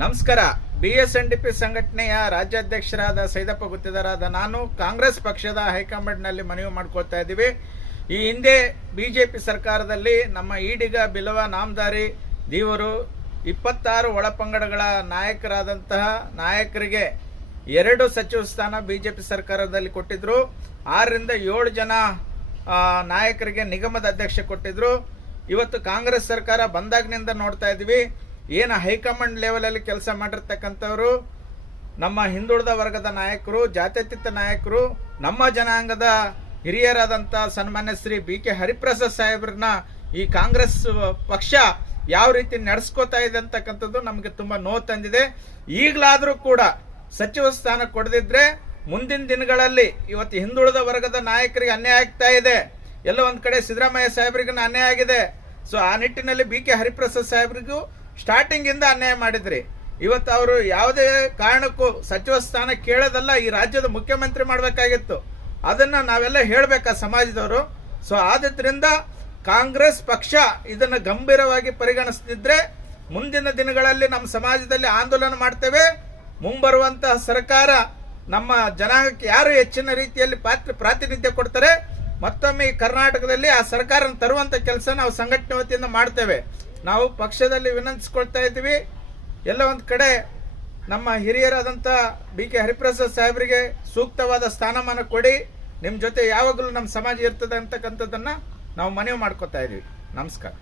ನಮಸ್ಕಾರ. BSNDP ಸಂಘಟನೆಯ ರಾಜ್ಯಾಧ್ಯಕ್ಷರಾದ ಸೈದಪ್ಪ ಗುತ್ತಿದಾರಾದ ನಾನು ಕಾಂಗ್ರೆಸ್ ಪಕ್ಷದ ಹೈಕಮಾಂಡ್ನಲ್ಲಿ ಮನವಿ ಮಾಡ್ಕೊಳ್ತಾ ಇದ್ದೀವಿ. ಈ ಹಿಂದೆ ಬಿಜೆಪಿ ಸರ್ಕಾರದಲ್ಲಿ ನಮ್ಮ ಈಡಿಗ ಬಿಲವ ನಾಮದಾರಿ ದೇವರು 26 ಒಳಪಂಗಡಗಳ ನಾಯಕರಾದಂತಹ ನಾಯಕರಿಗೆ 2 ಸಚಿವ ಸ್ಥಾನ ಬಿಜೆಪಿ ಸರ್ಕಾರದಲ್ಲಿ ಕೊಟ್ಟಿದ್ರು. 6ರಿಂದ 7 ಜನ ನಾಯಕರಿಗೆ ನಿಗಮದ ಅಧ್ಯಕ್ಷ ಕೊಟ್ಟಿದ್ರು. ಇವತ್ತು ಕಾಂಗ್ರೆಸ್ ಸರ್ಕಾರ ಬಂದಾಗಿನಿಂದ ನೋಡ್ತಾ ಇದ್ದೀವಿ, ಏನು ಹೈಕಮಾಂಡ್ ಲೆವೆಲಲ್ಲಿ ಕೆಲಸ ಮಾಡಿರ್ತಕ್ಕಂಥವರು ನಮ್ಮ ಹಿಂದುಳಿದ ವರ್ಗದ ನಾಯಕರು, ಜಾತ್ಯತೀತ ನಾಯಕರು, ನಮ್ಮ ಜನಾಂಗದ ಹಿರಿಯರಾದಂಥ ಸನ್ಮಾನ್ಯ ಶ್ರೀ BK ಹರಿಪ್ರಸಾದ್ ಸಾಹೇಬ್ರನ್ನ ಈ ಕಾಂಗ್ರೆಸ್ ಪಕ್ಷ ಯಾವ ರೀತಿ ನಡೆಸ್ಕೋತಾ ಇದೆ ಅಂತಕ್ಕಂಥದ್ದು ನಮಗೆ ತುಂಬ ನೋವು ತಂದಿದೆ. ಈಗಲಾದರೂ ಕೂಡ ಸಚಿವ ಸ್ಥಾನ ಕೊಡದಿದ್ರೆ ಮುಂದಿನ ದಿನಗಳಲ್ಲಿ ಇವತ್ತು ಹಿಂದುಳಿದ ವರ್ಗದ ನಾಯಕರಿಗೆ ಅನ್ಯಾಯ ಆಗ್ತಾ ಇದೆ. ಎಲ್ಲ ಒಂದ್ ಕಡೆ ಸಿದ್ದರಾಮಯ್ಯ ಸಾಹೇಬ್ರಿಗೂ ಅನ್ಯಾಯ ಆಗಿದೆ. ಸೊ ಆ ನಿಟ್ಟಿನಲ್ಲಿ BK ಹರಿಪ್ರಸಾದ್ ಸಾಹೇಬ್ರಿಗೂ ಸ್ಟಾರ್ಟಿಂಗ್ ಇಂದ ಅನ್ಯಾಯ ಮಾಡಿದ್ರಿ. ಇವತ್ತು ಅವರು ಯಾವುದೇ ಕಾರಣಕ್ಕೂ ಸಚಿವ ಸ್ಥಾನ ಕೇಳೋದಲ್ಲ, ಈ ರಾಜ್ಯದ ಮುಖ್ಯಮಂತ್ರಿ ಮಾಡಬೇಕಾಗಿತ್ತು. ಅದನ್ನ ನಾವೆಲ್ಲ ಹೇಳ್ಬೇಕಾ ಸಮಾಜದವರು. ಸೊ ಆದ್ರಿಂದ ಕಾಂಗ್ರೆಸ್ ಪಕ್ಷ ಇದನ್ನ ಗಂಭೀರವಾಗಿ ಪರಿಗಣಿಸ್ತಿದ್ರೆ ಮುಂದಿನ ದಿನಗಳಲ್ಲಿ ನಮ್ಮ ಸಮಾಜದಲ್ಲಿ ಆಂದೋಲನ ಮಾಡ್ತೇವೆ. ಮುಂಬರುವಂತಹ ಸರ್ಕಾರ ನಮ್ಮ ಜನಾಂಗಕ್ಕೆ ಯಾರು ಹೆಚ್ಚಿನ ರೀತಿಯಲ್ಲಿ ಪ್ರಾತಿನಿಧ್ಯ ಕೊಡ್ತಾರೆ, ಮತ್ತೊಮ್ಮೆ ಈ ಕರ್ನಾಟಕದಲ್ಲಿ ಆ ಸರ್ಕಾರ ತರುವಂತ ಕೆಲಸ ನಾವು ಸಂಘಟನೆ ವತಿಯಿಂದ ಮಾಡ್ತೇವೆ. ನಾವು ಪಕ್ಷದಲ್ಲಿ ವಿನಂತಿಸ್ಕೊಳ್ತಾ ಇದ್ದೀವಿ, ಎಲ್ಲ ಒಂದ್ ಕಡೆ ನಮ್ಮ ಹಿರಿಯರಾದಂಥ BK ಹರಿಪ್ರಸಾದ್ ಸಾಹೇಬರಿಗೆ ಸೂಕ್ತವಾದ ಸ್ಥಾನಮಾನ ಕೊಡಿ. ನಿಮ್ಮ ಜೊತೆ ಯಾವಾಗಲೂ ನಮ್ಮ ಸಮಾಜ ಇರ್ತದೆ ಅಂತಕ್ಕಂಥದ್ದನ್ನ ನಾವು ಮನವಿ ಮಾಡ್ಕೊತಾ ಇದ್ದೀವಿ. ನಮಸ್ಕಾರ.